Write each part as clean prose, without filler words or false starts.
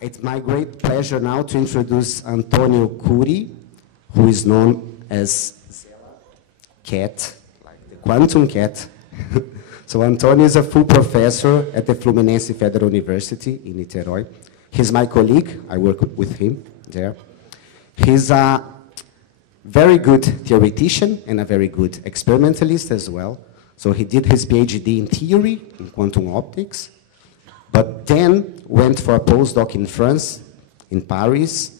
It's my great pleasure now to introduce Antonio Khoury, who is known as Zelaquett, like the quantum cat. So Antonio is a full professor at the Fluminense Federal University in Niterói. He's my colleague. I work with him there. He's a very good theoretician and a very good experimentalist as well. So he did his PhD in theory in quantum optics, but then went for a postdoc in France, in Paris,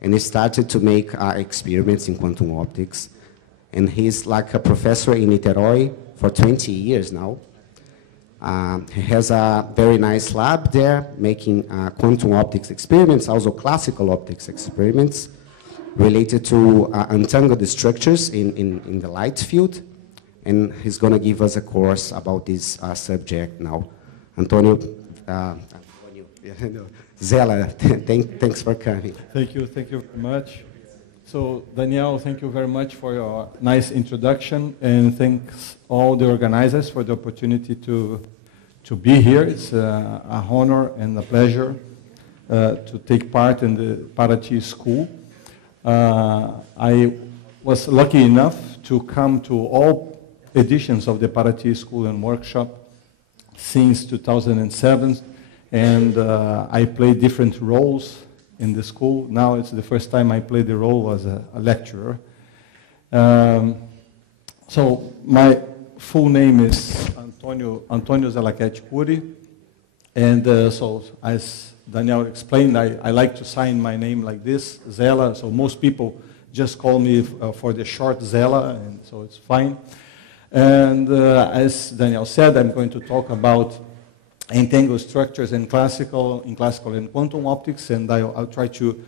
and he started to make experiments in quantum optics. And he's like a professor in Niterói for 20 years now. He has a very nice lab there, making quantum optics experiments, also classical optics experiments, related to untangled structures in the light field. And he's going to give us a course about this subject now. Antonio, Zela, thanks for coming. Thank you very much. So, Daniel, thank you very much for your nice introduction, and thanks all the organizers for the opportunity to be here. It's an honor and a pleasure to take part in the Paraty School. I was lucky enough to come to all editions of the Paraty School and Workshop since 2007, and I played different roles in the school. Now it's the first time I play the role as a lecturer. So my full name is Antonio Zelaquett Khoury, and so as Daniel explained, I like to sign my name like this, Zela, so most people just call me for the short Zela, and so it's fine. And as Daniel said, I'm going to talk about entangled structures in classical and quantum optics, and I'll try to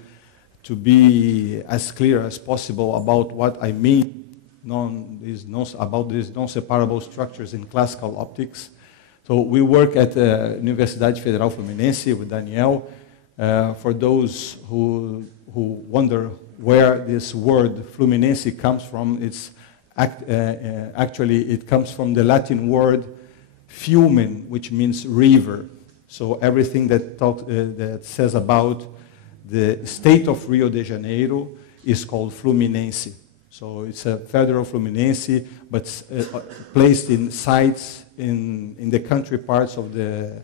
be as clear as possible about what I mean about these non-separable structures in classical optics. So we work at Universidade Federal Fluminense with Daniel. For those who wonder where this word Fluminense comes from, actually it comes from the Latin word Flumen, which means river. So everything that says about the state of Rio de Janeiro is called Fluminense. So it's a federal Fluminense, but placed in sites in the country parts of the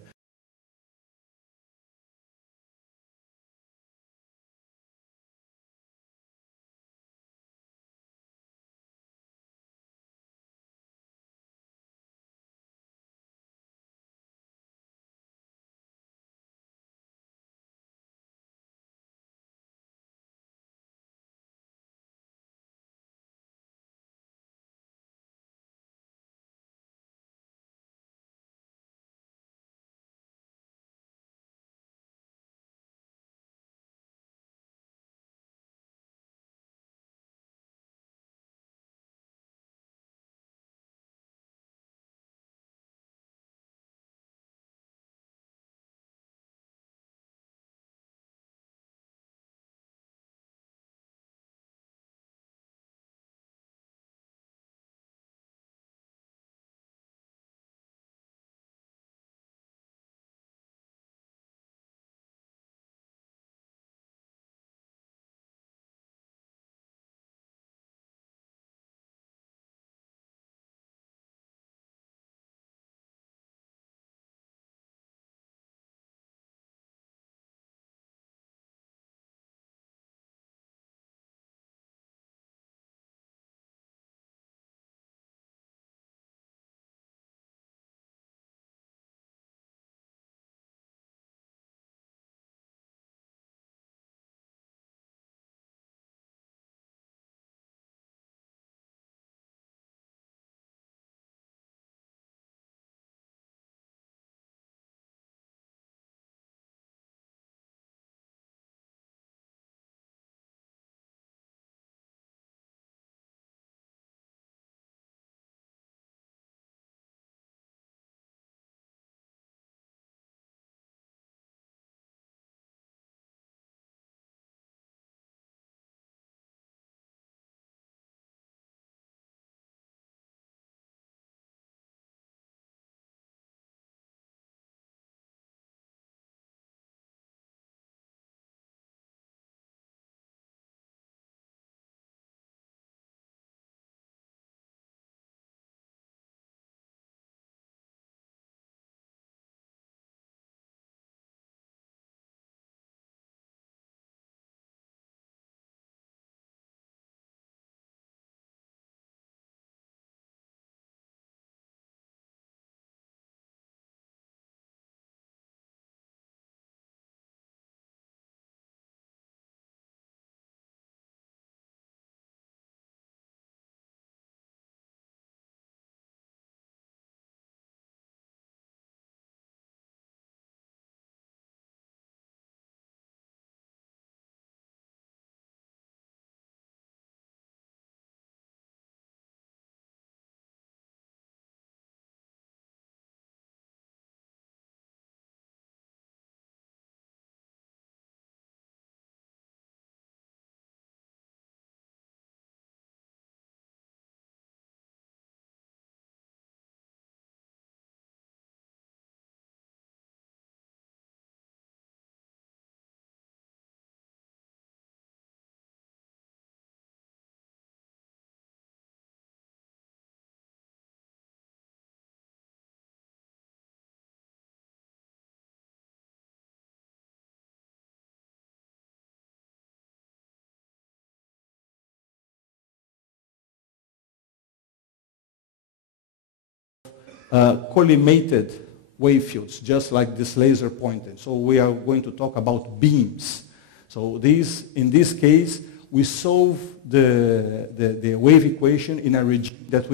collimated wave fields, just like this laser pointer. So we are going to talk about beams. So in this case, we solve the wave equation in a regime that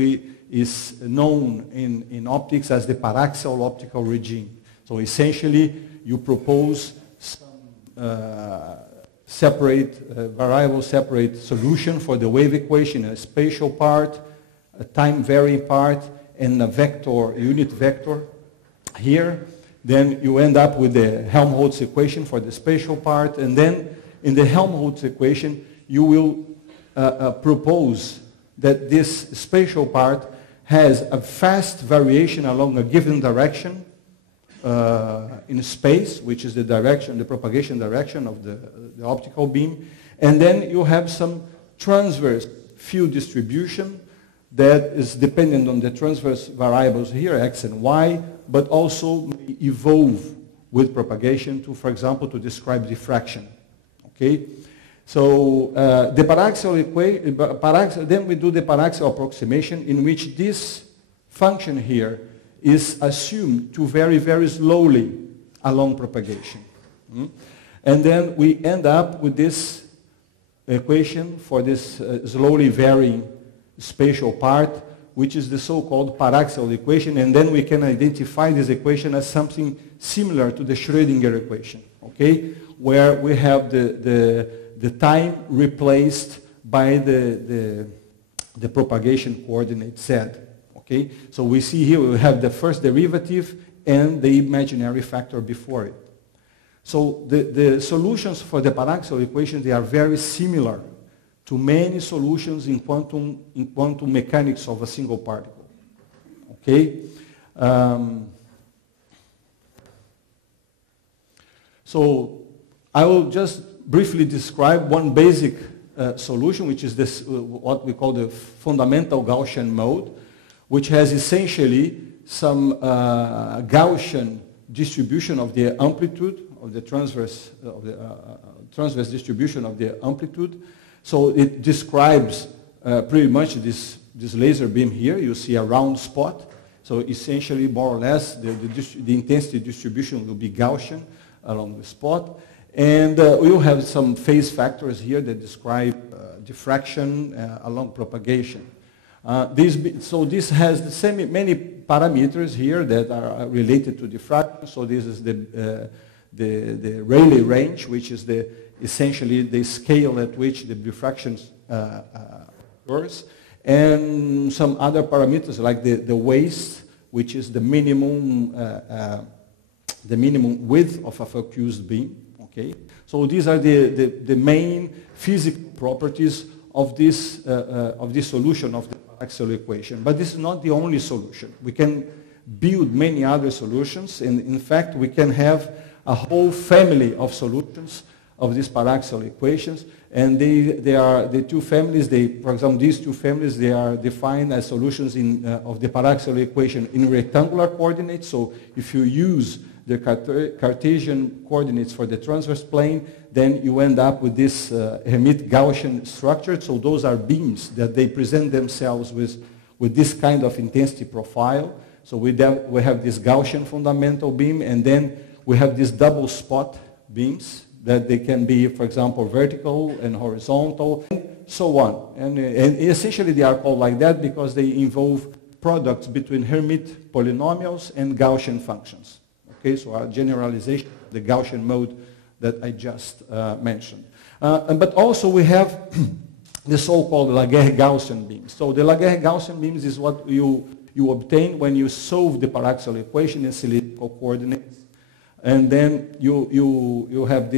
is known in optics as the paraxial optical regime. So essentially, you propose some variable separate solution for the wave equation, a spatial part, a time varying part, and a unit vector here. Then you end up with the Helmholtz equation for the spatial part, and then in the Helmholtz equation you will propose that this spatial part has a fast variation along a given direction in space, which is the propagation direction of the optical beam, and then you have some transverse field distribution that is dependent on the transverse variables here, x and y, but also may evolve with propagation to, for example, to describe diffraction. Okay? So the paraxial equation, then we do the paraxial approximation in which this function here is assumed to vary very slowly along propagation. And then we end up with this equation for this slowly varying spatial part, which is the so-called paraxial equation, and then we can identify this equation as something similar to the Schrödinger equation, okay, where we have the time replaced by the propagation coordinate z. Okay, so we see here we have the first derivative and the imaginary factor before it. So the solutions for the paraxial equation, they are very similar to many solutions in quantum mechanics of a single particle. Okay? So I will just briefly describe one basic solution, which is this, what we call the fundamental Gaussian mode, which has essentially some Gaussian distribution of the amplitude of the transverse distribution of the amplitude. So it describes pretty much this laser beam here. You see a round spot. So essentially, more or less, the intensity distribution will be Gaussian along the spot. And we'll have some phase factors here that describe diffraction along propagation. So this has many parameters here that are related to diffraction. So this is the Rayleigh range, which is essentially the scale at which the diffraction occurs, and some other parameters like the waist, which is the minimum width of a focused beam. Okay, so these are the main physical properties of this solution of the paraxial equation. But this is not the only solution. We can build many other solutions, and in fact, we can have a whole family of solutions of these paraxial equations, and they are the two families. For example, these two families, they are defined as solutions of the paraxial equation in rectangular coordinates. So if you use the Cartesian coordinates for the transverse plane, then you end up with this Hermite-Gaussian structure. So those are beams that they present themselves with this kind of intensity profile. So we have this Gaussian fundamental beam, and then we have these double spot beams that they can be, for example, vertical and horizontal, and so on. And essentially they are called like that because they involve products between Hermite polynomials and Gaussian functions. Okay, so a generalization of the Gaussian mode that I just mentioned. But also we have the so-called Laguerre-Gaussian beams. So the Laguerre-Gaussian beams is what you obtain when you solve the paraxial equation in cylindrical coordinates. And then you have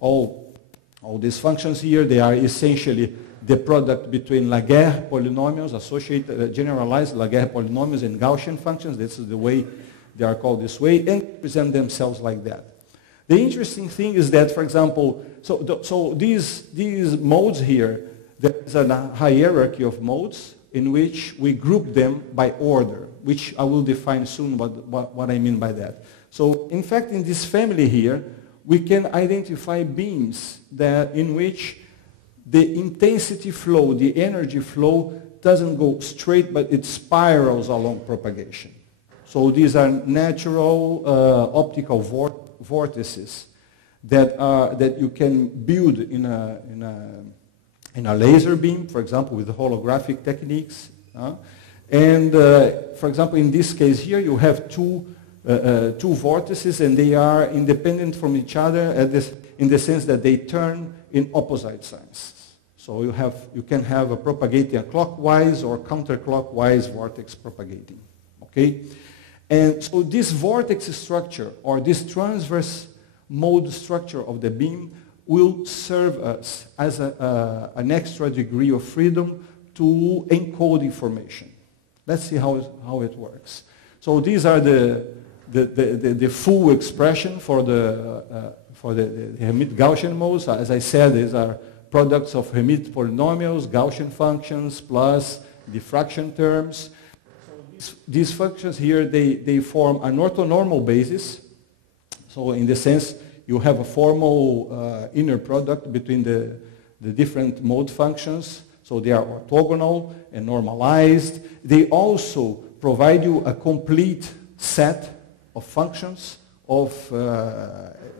all these functions here. They are essentially the product between Laguerre polynomials, associated, generalized Laguerre polynomials and Gaussian functions. This is the way they are called this way, and present themselves like that. The interesting thing is that, for example, so these modes here, there is a hierarchy of modes in which we group them by order, which I will define soon what I mean by that. So, in fact, in this family here, we can identify beams in which the intensity flow, the energy flow, doesn't go straight, but it spirals along propagation. So these are natural optical vortices that you can build in a laser beam, for example, with holographic techniques. And for example, in this case here, you have two vortices, and they are independent from each other in the sense that they turn in opposite signs. So you can have a propagating clockwise or counterclockwise vortex propagating. Okay? And so this vortex structure, or this transverse mode structure of the beam, will serve us as an extra degree of freedom to encode information. Let's see how it works. So these are the full expression for the Hermite Gaussian modes. As I said, these are products of Hermite polynomials, Gaussian functions, plus diffraction terms. So these functions here, they form an orthonormal basis. So in the sense, you have a formal inner product between the different mode functions. So they are orthogonal and normalized. They also provide you a complete set of functions, of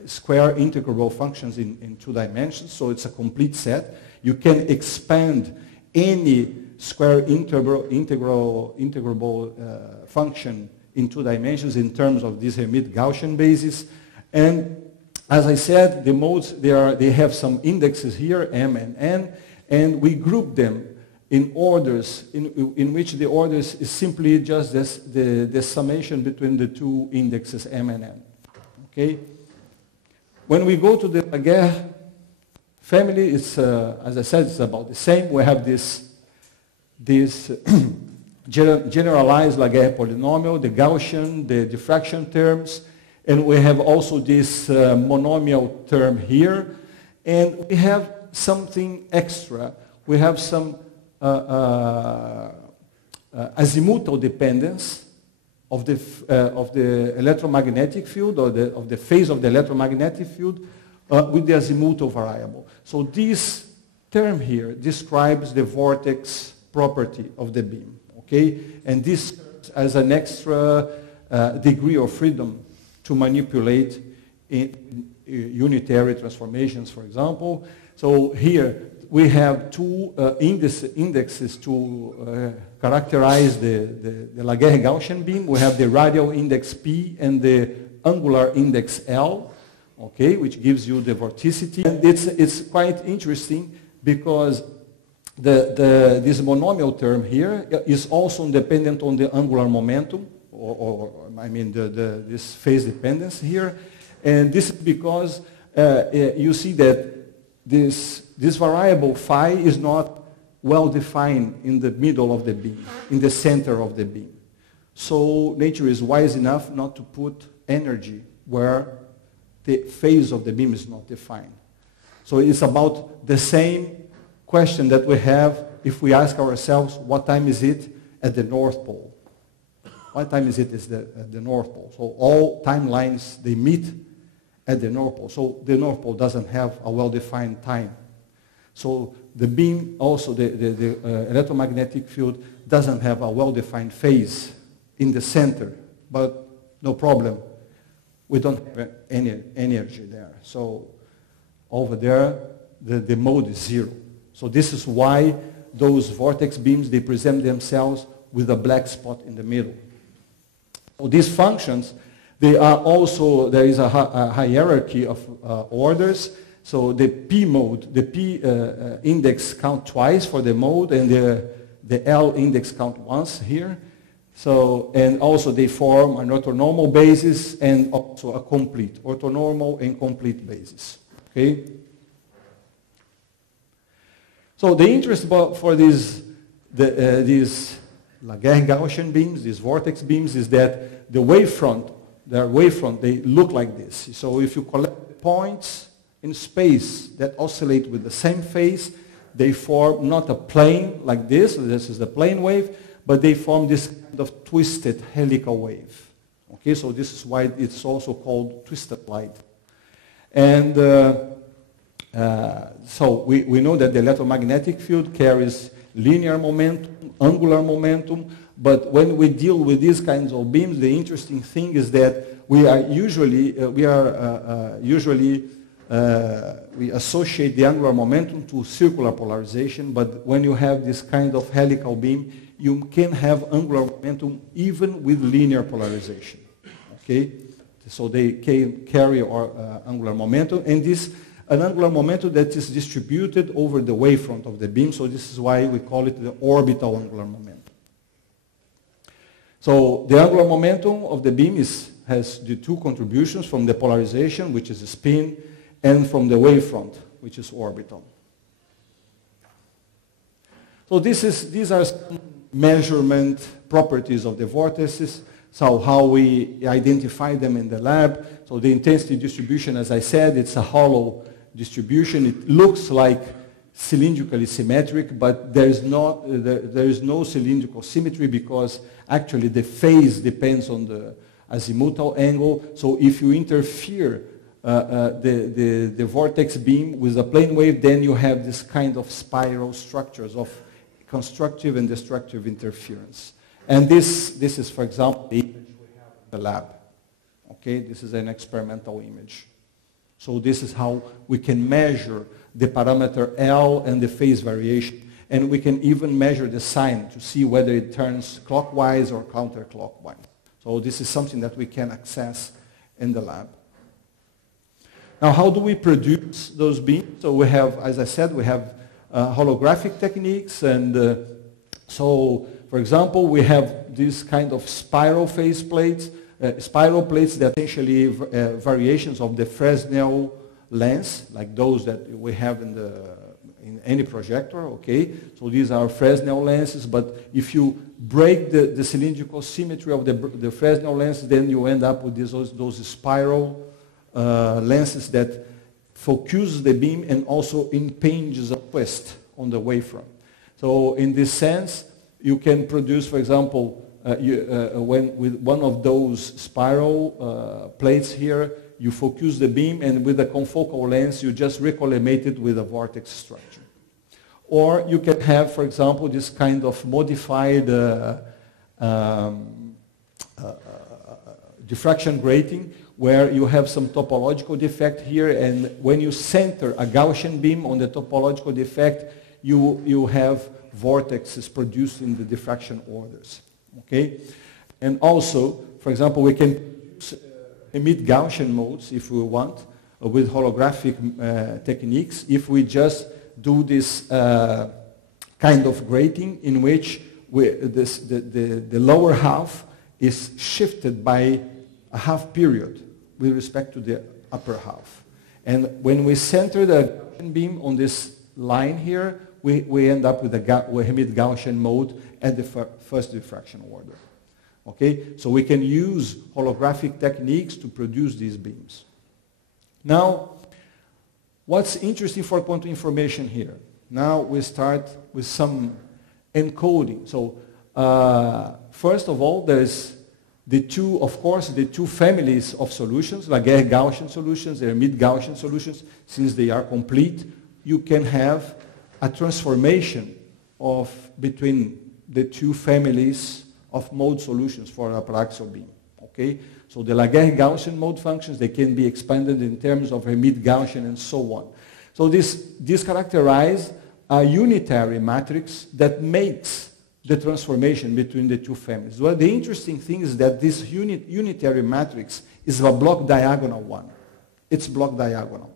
square integrable functions in 2 dimensions. So it's a complete set. You can expand any square integrable function in 2 dimensions in terms of this Hermite Gaussian basis. And as I said, the modes, they have some indexes here, M and N, and we group them in orders in which the orders is simply just the summation between the 2 indexes, M and N. Okay? When we go to the Laguerre family, it's, as I said, it's about the same. We have this generalized Laguerre polynomial, the Gaussian, the diffraction terms, and we have also this monomial term here. And we have something extra. We have some azimuthal dependence of the electromagnetic field, or of the phase of the electromagnetic field with the azimuthal variable. So this term here describes the vortex property of the beam, okay? And this serves as an extra degree of freedom to manipulate in unitary transformations, for example. So here we have 2 indexes to characterize the Laguerre Gaussian beam. We have the radial index P and the angular index L, okay, which gives you the vorticity. And it's quite interesting because this monomial term here is also dependent on the angular momentum, or I mean this phase dependence here. And this is because you see that this variable phi is not well defined in the middle of the beam, in the center of the beam. So nature is wise enough not to put energy where the phase of the beam is not defined. So it's about the same question that we have if we ask ourselves, what time is it at the North Pole? What time is it at the North Pole? So all timelines, they meet at the North Pole. So the North Pole doesn't have a well-defined time. So the beam, also the electromagnetic field, doesn't have a well-defined phase in the center. But no problem. We don't have any energy there. So over there, the mode is 0. So this is why those vortex beams, they present themselves with a black spot in the middle. So these functions, they are also, there is a hierarchy of orders. So the P mode, the P index count twice for the mode, and the L index count once here. So, and also they form an orthonormal basis and also a complete, orthonormal and complete basis. Okay? So the interest for these Laguerre Gaussian beams, these vortex beams, is that the wavefront, they look like this. So if you collect points in space that oscillate with the same phase, they form not a plane like this is the plane wave, but they form this kind of twisted helical wave. Okay, so this is why it's also called twisted light. And so we know that the electromagnetic field carries linear momentum angular momentum. But when we deal with these kinds of beams, the interesting thing is that we associate the angular momentum to circular polarization, but when you have this kind of helical beam, you can have angular momentum even with linear polarization. Okay, so they can carry angular momentum, and this an angular momentum that is distributed over the wavefront of the beam. So this is why we call it the orbital angular momentum. So the angular momentum of the beam has the two contributions from the polarization, which is spin, and from the wavefront, which is orbital. So these are some measurement properties of the vortices, so how we identify them in the lab. So the intensity distribution, as I said, it's a hollow distribution. It looks like cylindrically symmetric, but there is no cylindrical symmetry because actually the phase depends on the azimuthal angle. So if you interfere the vortex beam with a plane wave, then you have this kind of spiral structures of constructive and destructive interference. And this is, for example, the image we have in the lab. Okay, this is an experimental image. So this is how we can measure the parameter L and the phase variation. And we can even measure the sign to see whether it turns clockwise or counterclockwise. So this is something that we can access in the lab. Now, how do we produce those beams? So we have, as I said, we have holographic techniques. And so, for example, we have these kind of spiral phase plates, spiral plates that are essentially variations of the Fresnel lens, like those that we have in any projector, okay? So these are Fresnel lenses, but if you break the cylindrical symmetry of the Fresnel lens, then you end up with those spiral lenses that focus the beam and also impinges a twist on the wavefront. So in this sense, you can produce, for example, with one of those spiral plates here, you focus the beam, and with a confocal lens, you just recollimate it with a vortex structure. Or you can have, for example, this kind of modified diffraction grating, where you have some topological defect here, and when you center a Gaussian beam on the topological defect, you have vortexes produced in the diffraction orders. Okay? And also, for example, we can emit Gaussian modes if we want with holographic techniques if we just do this kind of grating in which the lower half is shifted by a half period with respect to the upper half. And when we center the Gaussian beam on this line here, we end up with we emit Gaussian mode at the first diffraction order. Okay, so we can use holographic techniques to produce these beams. Now, what's interesting for quantum information here? Now we start with some encoding. So first of all, there's the two families of solutions, Laguerre-Gaussian solutions, they're mid-Gaussian solutions. Since they are complete, you can have a transformation between the two families of mode solutions for a paraxial beam. Okay? So the Laguerre-Gaussian mode functions, they can be expanded in terms of Hermite-Gaussian and so on. So this characterizes a unitary matrix that makes the transformation between the two families. Well, the interesting thing is that this unitary matrix is a block diagonal one. It's block diagonal.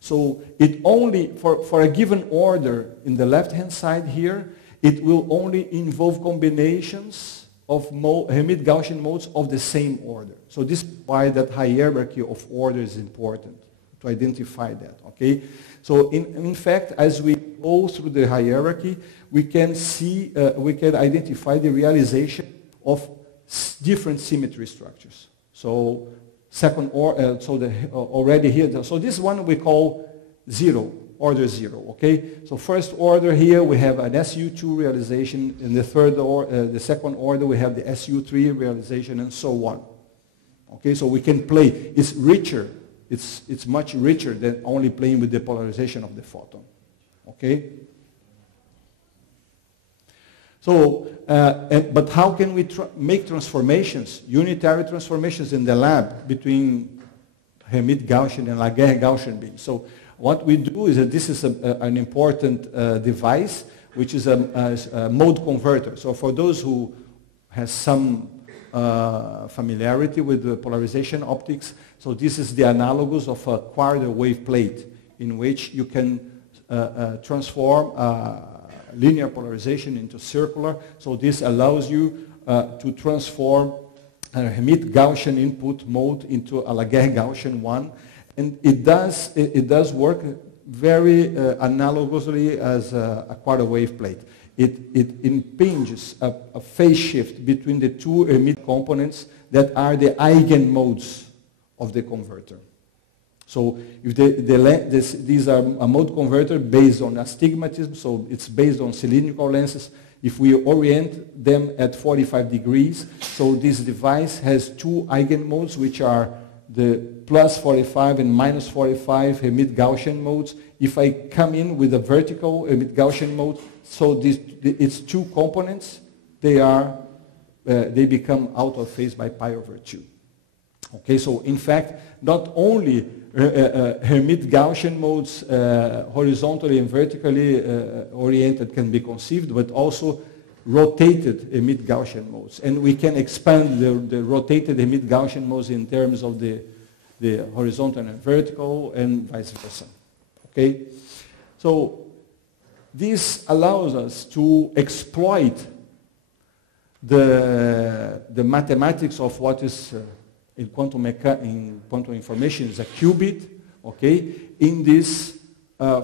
So it only, for a given order in the left-hand side here, it will only involve combinations of Hermite-Gaussian modes of the same order. So this is why that hierarchy of order is important, to identify that, okay? So in fact, as we go through the hierarchy, we can see, we can identify the realization of different symmetry structures. So already here, so this one we call zero, order zero, okay? So first order here, we have an SU2 realization. In the second order, we have the SU3 realization, and so on. Okay, so we can play. It's richer. It's much richer than only playing with the polarization of the photon. Okay? So, but how can we make transformations, unitary transformations in the lab between Hermite Gaussian and Laguerre Gaussian beams? So what we do is that this is an important device, which is a mode converter. So for those who has some familiarity with the polarization optics, so this is the analogous of a quarter wave plate in which you can transform linear polarization into circular. So this allows you to transform a Hermite Gaussian input mode into a Laguerre Gaussian one. And it does work very analogously as a quarter wave plate. It impinges a phase shift between the two Hermite components that are the eigenmodes of the converter. So if these are a mode converter based on astigmatism, so it's based on cylindrical lenses. If we orient them at 45 degrees, so this device has two eigenmodes, which are the plus 45 and minus 45 Hermite Gaussian modes. If I come in with a vertical Hermite Gaussian mode, so its two components, they become out of phase by pi over 2. Okay, so in fact, not only Hermite Gaussian modes, horizontally and vertically oriented, can be conceived, but also rotated Hermite Gaussian modes. And we can expand the rotated Hermite Gaussian modes in terms of the horizontal and vertical, and vice versa. Okay, so this allows us to exploit the mathematics of what is in quantum information is a qubit, okay, in these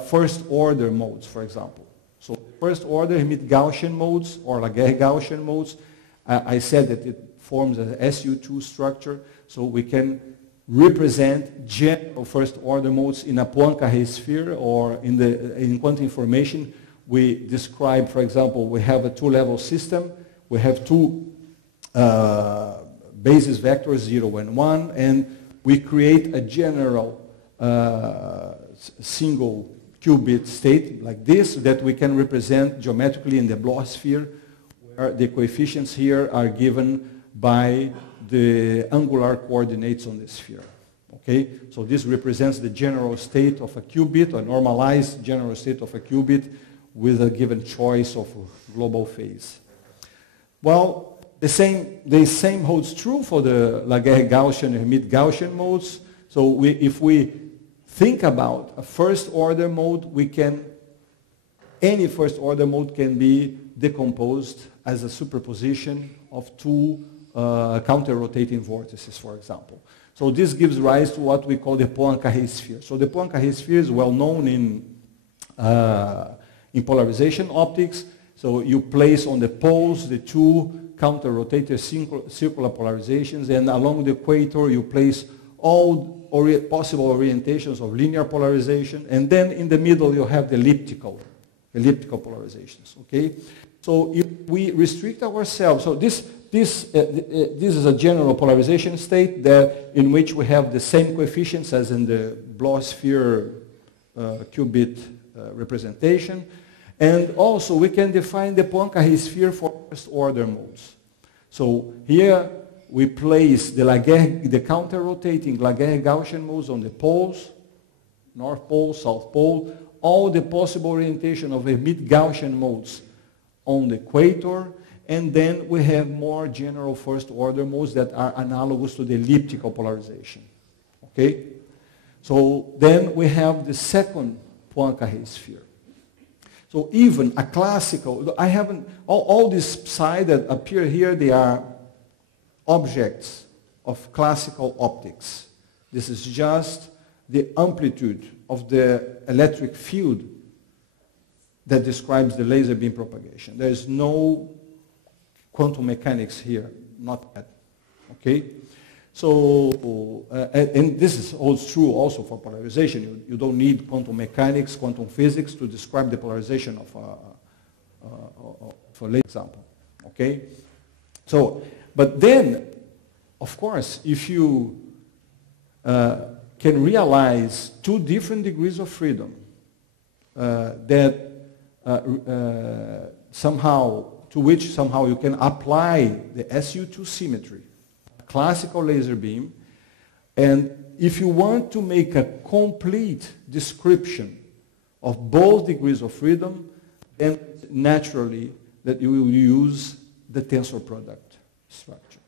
first order modes, for example. So first order Hermite Gaussian modes or Laguerre Gaussian modes, I said that it forms an SU2 structure, so we can represent general first order modes in a Poincare sphere, or in quantum information we describe, for example, we have a two-level system, we have two basis vectors 0 and 1, and we create a general single qubit state like this that we can represent geometrically in the Bloch sphere, where the coefficients here are given by the angular coordinates on the sphere. Okay, so this represents the general state of a qubit, a normalized general state of a qubit with a given choice of global phase. Well, the same holds true for the Laguerre Gaussian and Hermite Gaussian modes. So if we think about a first order mode, any first order mode can be decomposed as a superposition of two counter-rotating vortices, for example. So this gives rise to what we call the Poincare sphere. So the Poincare sphere is well known in polarization optics. So you place on the poles the two counter-rotated circular polarizations, and along the equator you place all possible orientations of linear polarization, and then in the middle you have the elliptical polarizations. Okay, so if we restrict ourselves, so this is a general polarization state in which we have the same coefficients as in the Bloch sphere qubit representation. And also we can define the Poincare sphere for first order modes. So here we place the counter-rotating Laguerre Gaussian modes on the poles, North Pole, South Pole, all the possible orientation of Hermite Gaussian modes on the equator, and then we have more general first order modes that are analogous to the elliptical polarization. Okay? So then we have the second Poincare sphere. So even a classical, all these psi that appear here, they are objects of classical optics. This is just the amplitude of the electric field that describes the laser beam propagation. There is no quantum mechanics here, not yet. Okay? So, and this holds true also for polarization. You don't need quantum mechanics, quantum physics to describe the polarization of a laser example. Okay? So, but then, of course, if you can realize two different degrees of freedom that somehow to which somehow you can apply the SU2 symmetry, classical laser beam, and if you want to make a complete description of both degrees of freedom, then naturally that you will use the tensor product structure.